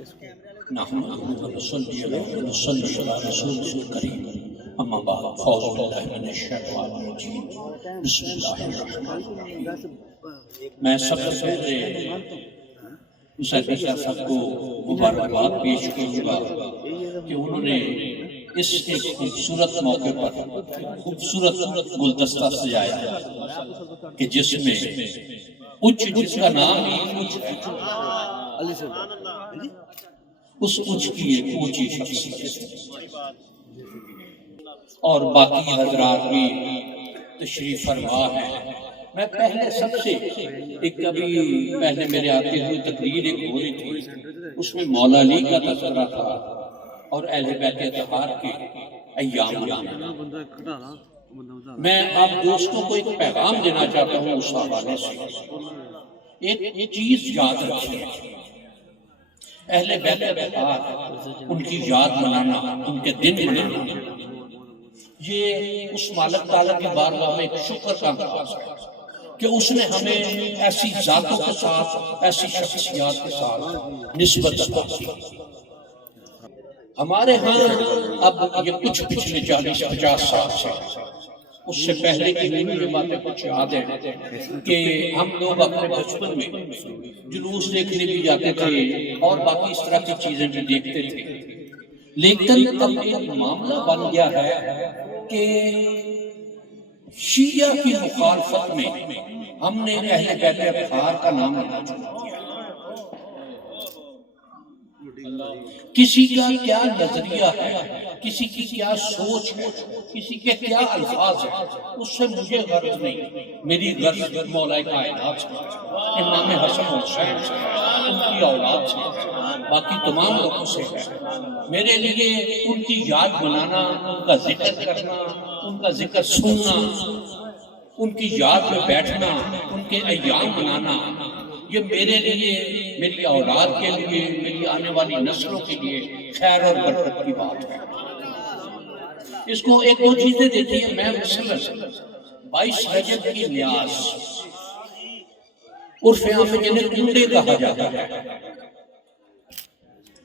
نحمده ونصلي على رسوله الكريم اما بعد فاعوذ باللہ من الشیطان الرجیم بسم اللہ الرحمن الرحیم۔ میں سب سے پہلے مسعد صاحب کو مبارکباد پیش کروں گا کہ انہوں نے اس ایک خوبصورت موقع پر خوبصورت گلدستہ سجایا ہے کہ جس میں اچ جس کا نام ہی اچ ہے، اس اچ کی ایک اونچی شخصیت اور باقی حضرات بھی تشریف فرما ہے۔ میں پہلے سب سے ایک کبھی پہلے میرے آتے ہوئے تقریر ایک ہو رہی تھی، اس میں مولا علی کا تذکرہ تھا اور اہل بیت اطہار کے ایام منانا۔ میں آپ دوستوں کو ایک پیغام دینا چاہتا ہوں اس حوالے سے۔ ایک چیز یاد رکھیے، اہل بیت اطہار ان کی یاد منانا، ان کے دن منانا، یہ اس مالک تعالیٰ کی بارگاہ میں ایک شکر کا انداز ہے کہ اس نے ہمیں ایسی ذاتوں کے ساتھ، ایسی شخصیات کے ساتھ نسبت عطا کی۔ ہمارے ہاں اب یہ کچھ پچھلے 40-50 سال سے، اس سے پہلے کی بھی باتیں کچھ یاد ہیں کہ ہم لوگ اپنے بچپن میں جلوس دیکھنے بھی جاتے تھے اور باقی اس طرح کی چیزیں بھی دیکھتے تھے، لیکن اب ایک معاملہ بن گیا ہے کہ شیعہ کی مخالفت میں ہم نے اہل بیت اطہار کا نام لینا چھوڑ دیا۔ کسی کا کیا نظریہ ہے، کسی کی کیا سوچ ہے، کسی کے کیا الفاظ ہیں، اس سے مجھے غرض نہیں۔ میری غرض مولا کائنات سے، امام حسن حسین سے، ان کی اولاد سے، باقی تمام لوگوں سے ہے۔ میرے لیے ان کی یاد منانا، ان کا ذکر کرنا، ان کا ذکر سننا، ان کی یاد میں بیٹھنا، ان کے ایام منانا، یہ میرے لیے، میری اولاد کے لیے، میری آنے والی نسلوں کے لیے خیر اور برکت کی بات ہے۔ اس کو ایک دو چیزیں دیکھیے، میں مثلاً 22 رجب کی نیاز، عرف عام میں جنہیں کنڈے کہا جاتا ہے،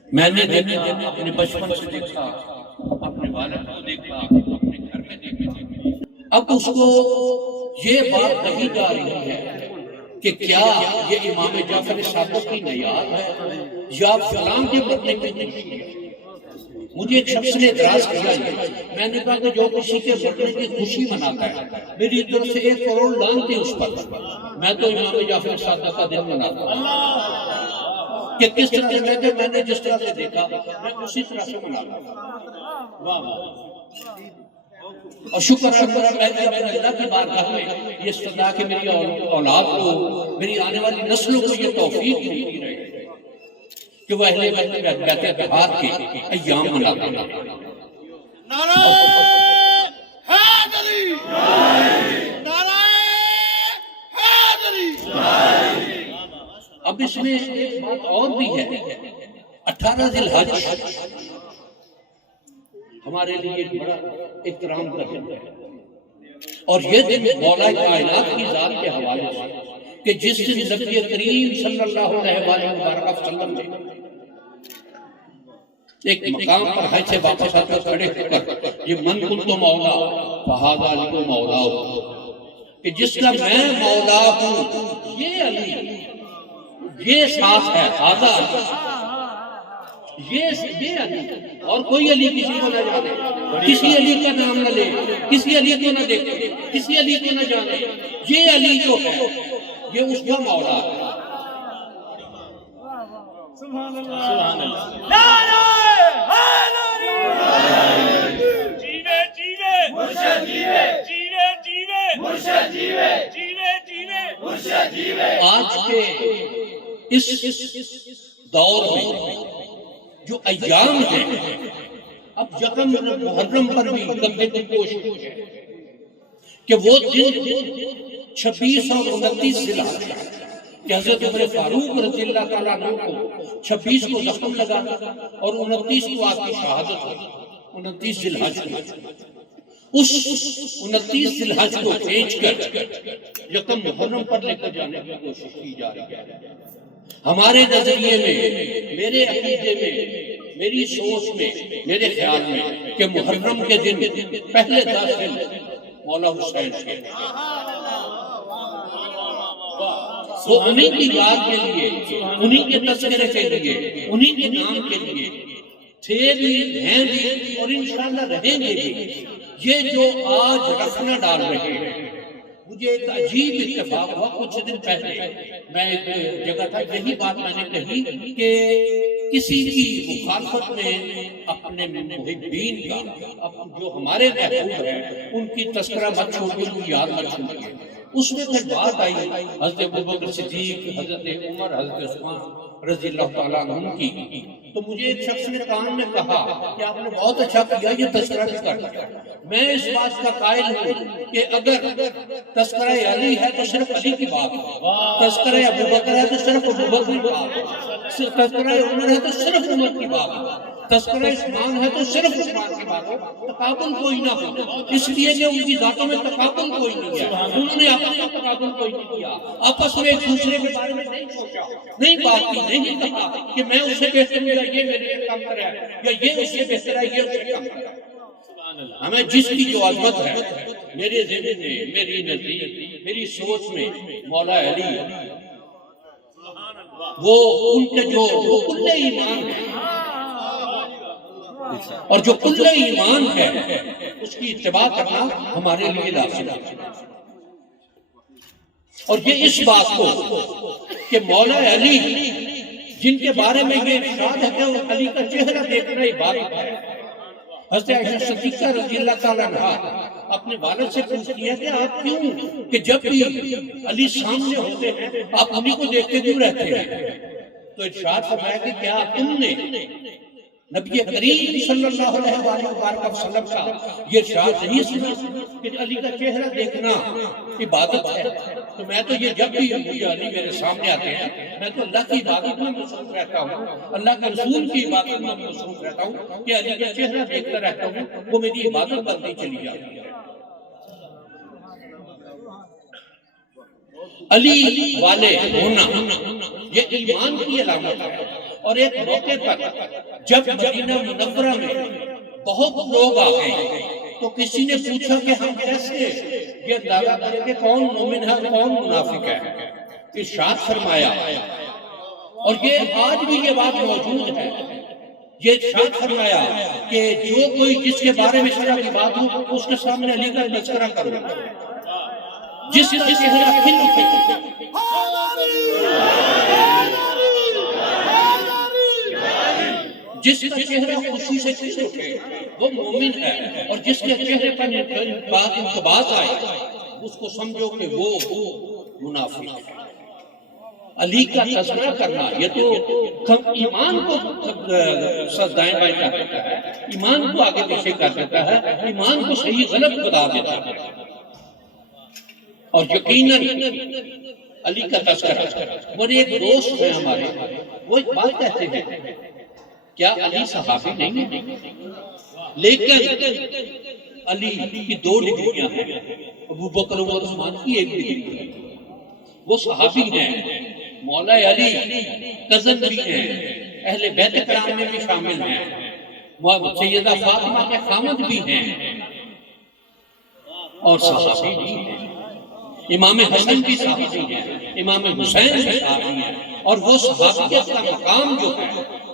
میں نے دیکھا، اپنے بچپن سے دیکھا، اپنے والد کو دیکھا، اپنے گھر میں دیکھا۔ اب اس کو یہ بات کہی جا رہی ہے کہ کیا یہ امام جعفر صادق کی نیاد ہے یا فلاں کے مرنے کی خوشی ہے۔ مجھے ایک شخص نے اعتراض کیا ہے، میں نے کہا کہ جو کسی کے مرنے کی خوشی مناتا ہے، میری طرف سے 1 کروڑ لعنت ہے اس پر، میں تو امام جعفر صادق کا دن مناتا ہوں کہ کس طرح سے میں نے جس طرح سے دیکھا میں اسی طرح سے مناتا ہوں۔ واہ واہ، اور شکر ہے میں اللہ کی بارگاہ میں یہ استدا کہ میری اولاد کو، میری آنے والی نسلوں کو یہ توفیق ملتی رہے کہ وہ اہل بیت اطہار کے ایام مناتے ہیں۔ نعرہ حیدری، نعرہ حیدری۔ اب اس میں ایک بات اور بھی ہے، 18 ذی الحج ہمارے لیے ایک بڑا احترام کا دن ہے، اور یہ دن مولا کائنات کی ذات کے حوالے سے کہ جس دن نبی کریم صلی اللہ علیہ وسلم نے ایک مقام پر حج سے واپس آتے کھڑے ہو کر یہ من کنت مولا فہذا علی مولا ہوں، کہ جس کا میں مولا ہوں یہ علی، یہ ساتھ ہے، ہذا علی، یہ علی، اور کوئی علی کسی کو نہ جانے، کسی علی کا نام نہ لے، کسی علی کو نہ دیکھے، کسی علی کو نہ جانے، یہ علی جو ہے یہ اس کا مولا ہے۔ سبحان اللہ، نعرہ حیدری، جیوے جیوے مرشد جیوے، جیوے جیوے مرشد جیوے، جیوے جیوے مرشد جیوے۔ آج کے اس دور میں جو ایام ہیں، اب یکم محرم پر بھی کرنے کی کوشش ہے کہ وہ دن 26 اور 29 ذی الحج کہ حضرت عمر فاروق رضی اللہ تعالیٰ عنہ کو 26 کو زخم لگا اور 29 کو آپ کی شہادت ہوئی، 29 ذی الحج کو۔ اس 29 ذی الحج کو کھینچ کر یکم محرم پر لے کر جانے کی کوشش کی جا رہی ہے۔ ہمارے نظریے میں، میرے عقیدے میں، میری سوچ میں، میرے خیال میں کہ محرم کے دن پہلے 10 دن مولا حسین کے وہ انہی کی یاد کے لیے، انہی کے تذکرے کے لیے، انہی کے نام کے لیے تھے بھی، ہیں بھی، اور انشاءاللہ رہیں گے بھی۔ یہ جو آج رکھنا ڈال رہے ہیں، مجھے ایک عجیب اتفاق ہوا کچھ دن پہلے، میں ایک جگہ تھا، یہی بات میں نے کہی کہ کسی کی مخالفت میں اپنے محبین کا، جو ہمارے محبوب ہیں، ان کی تذکرہ مت چھوڑیے، ان کی یاد مت چھوڑیے۔ اس میں پھر بات آئی حضرت ابوبکر صدیق، حضرت عمر، حضرت عثمان رضی اللہ تعالیٰ عنہ کی، تو مجھے ایک شخص نے کان میں کہا کہ آپ نے بہت اچھا کیا، یہ تذکرہ بھی کر دیا۔ میں اس بات کا قائل ہوں کہ اگر تذکرہ علی ہے تو صرف علی کی بات ہے، تذکرہ ابوبکر ہے تو صرف ابوبکر کی بات ہے، تذکرہ عمر ہے تو صرف عمر کی بات ہے، تذکرہ عثمان ہے تو صرف عثمان کی بات ہے، تقابل کوئی نہ ہو، اس لیے کہ ان کی ذاتوں میں تقابل کوئی نہیں ہے، انہوں نے اپنا تقابل کوئی نہیں کیا، آپس میں ایک دوسرے کے بارے میں نہیں سوچا، نہیں بات کی، نہیں کہا کہ میں اسے بہتر ہوں یا یہ میرے سے کم ہے، یا یہ اس سے بہتر ہے، یہ اس سے کم ہے۔ ہمیں جس کی جو عظمت ہے میرے ذہن میں، میری نزدیک، میری سوچ میں مولا علی، وہ ان کے جو کل ایمان ہے، اور جو کل ایمان ہے اس کی اتباع کرنا ہمارے لیے لازم ہے۔ اور یہ اس بات کو کہ مولا علی جن کے بارے میں یہ ارشاد ہے کہ علی کا چہرہ دیکھنا عبادت ہے، حضرت عائشہ صدیقہ رضی اللہ تعالیٰ عنہا اپنے والد سے پوچھتی ہے کہ آپ کیوں کہ جب بھی علی سامنے ہوتے ہیں آپ انہی کو دیکھتے کیوں رہتے ہیں؟ تو ارشاد فرمایا کہ کیا تم نے نبی کریم صلی اللہ علیہ وآلہ وسلم کا یہ ارشاد نہیں سنا کہ علی کا چہرہ دیکھنا عبادت ہے؟ تو میں تو یہ جب بھی مجھے علی میرے سامنے آتے ہیں میں تو اللہ کی عبادت میں مصروف رہتا ہوں، اللہ کے رسول کی عبادت میں مصروف رہتا ہوں کہ علی کا چہرہ دیکھتا رہتا ہوں، وہ میری عبادت بنتی چلی جاتی ہے۔ علی والے ہونا یہ ایمان کی علامت ہے۔ اور ایک موقع پر جب مدینہ منورہ میں بہت لوگ آ گئے تو کسی نے پوچھا کہ ہم کیسے یہ اندازہ کریں کہ کون مومن ہے اور کون منافق ہے؟ ارشاد فرمایا، اور یہ آج بھی یہ بات موجود ہے، یہ ارشاد فرمایا کہ جو کوئی جس کے بارے میں شرع کی بات ہو اس کے سامنے علی کا تذکرہ کرو، جس کا چہرہ کھل اٹھے، جس کا چہرہ خوشی سے کھل اٹھے وہ مومن ہے، اور جس کے چہرے پر انقباض آئے اس کو سمجھو کہ وہ منافق ہے۔ علی کا تذکرہ کرنا یہ تو ایمان کو دائیں بائیں کر دیتا ہے، ایمان کو آگے پیچھے کر دیتا ہے، ایمان کو صحیح غلط بتا دیتا ہے۔ اور یقیناً علی کا تذکرہ، میرے ایک دوست ہیں ہمارے، وہ ایک بات کہتے ہیں، کیا علی صحابی نہیں ہے؟ لیکن علی کی 2 ڈگریاں ہیں، ابوبکر و عثمان کی 1 ڈگری ہے، وہ صحابی ہیں، مولا علی کزن بھی ہیں، اہل بیت کرام میں بھی شامل ہیں، سیدہ فاطمہ کے خامد بھی ہیں، اور صحابی بھی ہیں، امام حسن بھی صحابی ہیں، امام حسین بھی صحابی ہیں، اور وہ صحابیت کا مقام جو ہے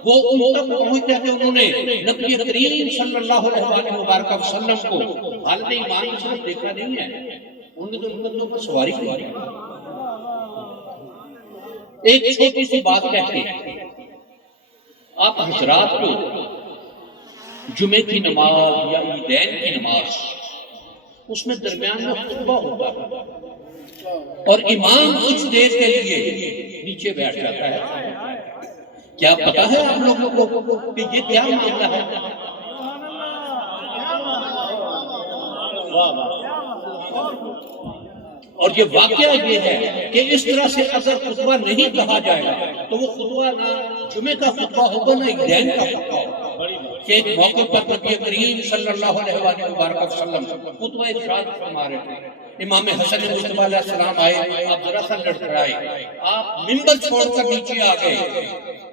وہ ان تک پہنچتا ہے کہ انہوں نے نبی کریم صلی اللہ علیہ وسلم کو حالت ایمان میں صرف دیکھا نہیں ہے، انہوں نے تو ان پر سواری کی۔ ایک چھوٹی سی بات کہتے ہیں، آپ حضرات کو جمعے کی نماز یا عیدین کی نماز اس میں درمیان میں خطبہ ہوتا ہے اور امام کچھ دیر کے لیے نیچے بیٹھ جاتا ہے، کیا پتا ہے آپ لوگوں کو کہ یہ کیا معاملہ ہے؟ اور یہ واقعہ یہ ہے کہ اس طرح سے اگر خطبہ نہیں کہا جائے گا تو وہ خطبہ نہ جمعے کا خطبہ ہوگا نہ عیدین کا خطبہ ہوگا، کہ ایک موقع پر نبی کریم صلی اللہ علیہ وسلم خطبہ ارشاد فرما رہے تھے، امام حسن مصطفیٰ علیہ السلام آئے، آپ ذرا سا لڑکھڑائے، آپ منبر چھوڑ کر نیچے آ گئے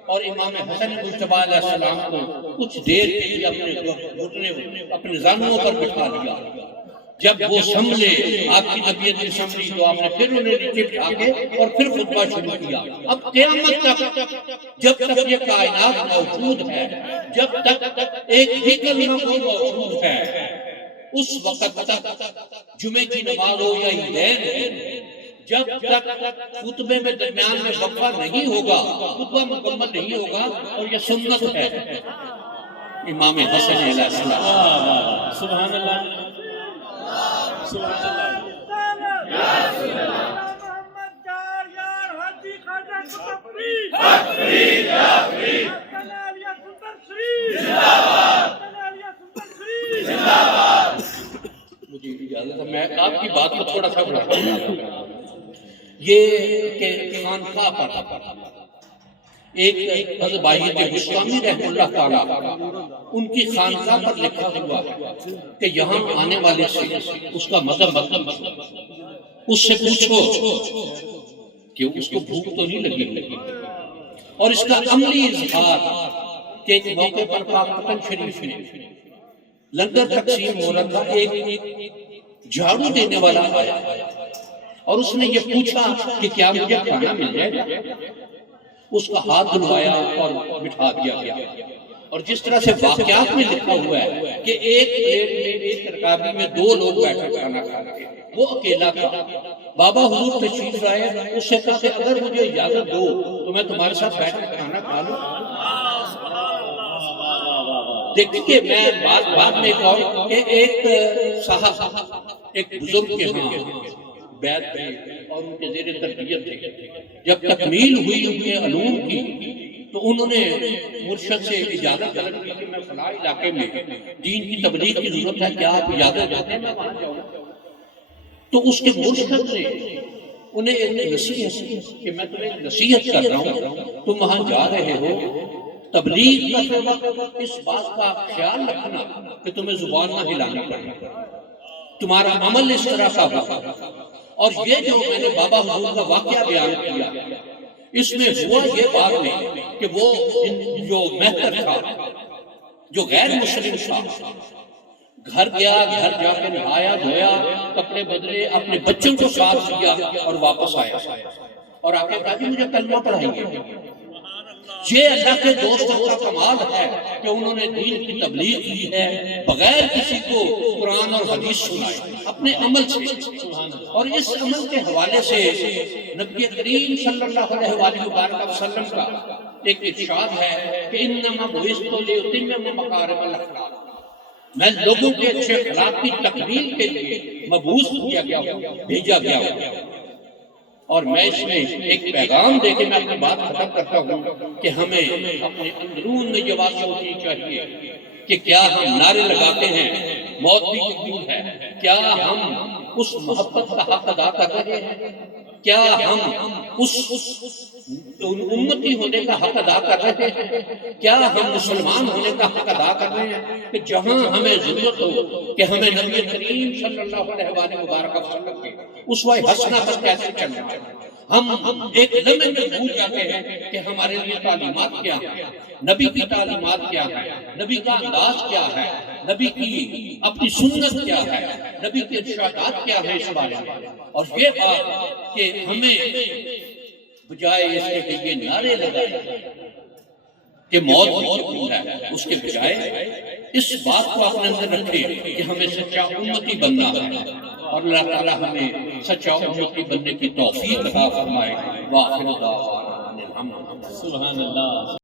اور امام حسن مصطفیٰ علیہ السلام کو کچھ دیر کے لیے اپنے گھٹنے اپنے زانوؤں پر بٹھا لیا۔ جب وہ سنبھلے، آپ کی طبیعت میں سنبھلی، تو آپ نے پھر انہیں نیچے بٹھا کے اور پھر خطبہ شروع کیا۔ اب قیامت تک جب تک یہ کائنات موجود ہے، جب تک ایک بھی کلمہ کو موجود ہے، اس وقت تک جمعے کی نماز ہو یا عیدین، جب تک خطبے میں درمیان میں وقفہ نہیں ہوگا، خطبہ مکمل نہیں ہوگا، اور یہ سنت ہے امام حسن علیہ السلام۔ سبحان اللہ، سبحان اللہ۔ مجھے اجازت ہے، میں آپ کی بات کو تھوڑا سا بڑھاتا ہوں۔ یہ کہ خانقاہ پر ایک حضرت باہیت بستامی رحمہ اللہ تعالیٰ، ان کی خانقاہ پر لکھا ہوا ہے کہ یہاں آنے والے سے اس کا مذہب اس سے پوچھو کہ اس کو بھوک تو نہیں لگی، اور اس کا عملی اظہار کہ ایک موقع پر پاک پتن شریف میں لنگر تقسیم ہو رہا تھا، ایک جھاڑو دینے والا آیا اور اس نے یہ پوچھا کہ کیا مجھے کھانا مل جائے گا؟ اس کا ہاتھ دھلوایا اور بٹھا دیا گیا۔ اور جس طرح سے واقعات میں لکھا ہوا ہے کہ ایک پلیٹ میں ایک ترکابی میں 2 لوگ بیٹھ کر کھانا کھا رہے تھے، وہ اکیلا تھا۔ بابا حضور تشریف لائے، اس سے کہا کہ اگر مجھے اجازت دو تو میں تمہارے ساتھ بیٹھ کر کھانا کھا لوں۔ دیکھیے، میں بعد میں کہوں کہ ایک صاحب ایک بزرگ کے ہاں بیعت تھے اور ان کے زیر تربیت تھے، جب تکمیل ہوئی ان کے علوم کی تو انہوں نے مرشد سے اجازت طلب کی کہ میں فلاں علاقے میں دین کی تبلیغ کی ضرورت ہے، کیا آپ اجازت دیتے ہیں میں وہاں جاؤں؟ تو اس کے مرشد نے انہیں ایک نصیحت کہ میں تمہیں نصیحت کر رہا ہوں، تم وہاں جا رہے ہو، تبلیغ کرتے وقت اس بات کا خیال رکھنا کہ تمہیں زبان نہ ہلانی پڑے، تمہارا عمل اس طرح کا ہوگا۔ اور یہ جو میں نے بابا حضور کا واقعہ بیان کیا، اس میں ہوا یہ بات نہیں کہ وہ جو مہتر تھا، جو غیر مسلم تھا، گھر گیا، گھر جا کے نہایا دھویا، کپڑے بدلے، اپنے بچوں کو ساتھ لیا اور واپس آیا اور آ کے کہا کہ مجھے کلمہ پڑھائیے۔ یہ اللہ کے دوستوں کا کمال ہے کہ انہوں نے دین کی تبلیغ کی ہے بغیر کسی کو قرآن اور حدیث سنائے، اپنے عمل سے۔ اور اس عمل کے حوالے سے نبی کریم صلی اللہ علیہ وآلہ وسلم کا ایک ارشاد ہے کہ انما بعثت لاتمم مکارم الاخلاق، میں لوگوں کے اچھے اخلاق کی تکمیل کے لیے مبعوث کیا گیا ہوں، بھیجا گیا ہوں۔ اور میں اس میں ایک پیغام دے کے میں اپنی بات ختم کرتا ہوں کہ ہمیں اپنے اندرون میں یہ بات سوچنی چاہیے کہ کیا ہم نعرے لگاتے ہیں موت بھی قبول ہے، کیا ہم اس محبت کا حق ادا کر رہے ہیں، کیا ہم اس امتی ہونے کا حق ادا کر رہے ہیں، کیا ہم مسلمان ہونے کا حق ادا کر رہے ہیں کہ جہاں ہمیں ضرورت ہو کہ ہمیں نبی کریم صلی اللہ علیہ وآلہ وسلم کے اسوہ حسنہ پر کیسے چلنا ہے۔ ہم ایک لمحے میں بھول جاتے ہیں کہ ہمارے لیے تعلیمات کیا ہیں، نبی کی تعلیمات کیا ہیں، نبی کا انداز کیا ہے، نبی کی اپنی سنت کیا ہے، نبی کے ارشادات کیا ہے اس بارے میں۔ اور یہ بات کہ ہمیں بجائے اس کے کہ یہ نعرے لگائے کہ موت قبول ہے، اس کے بجائے اس بات کو اپنے اندر رکھیں کہ ہمیں سچا امتی بننا ہے، اور اللہ تعالیٰ ہمیں سچا امتی بننے کی توفیق عطا فرمائے۔ وآخر دعوانا ان الحمد للہ۔ سبحان اللہ۔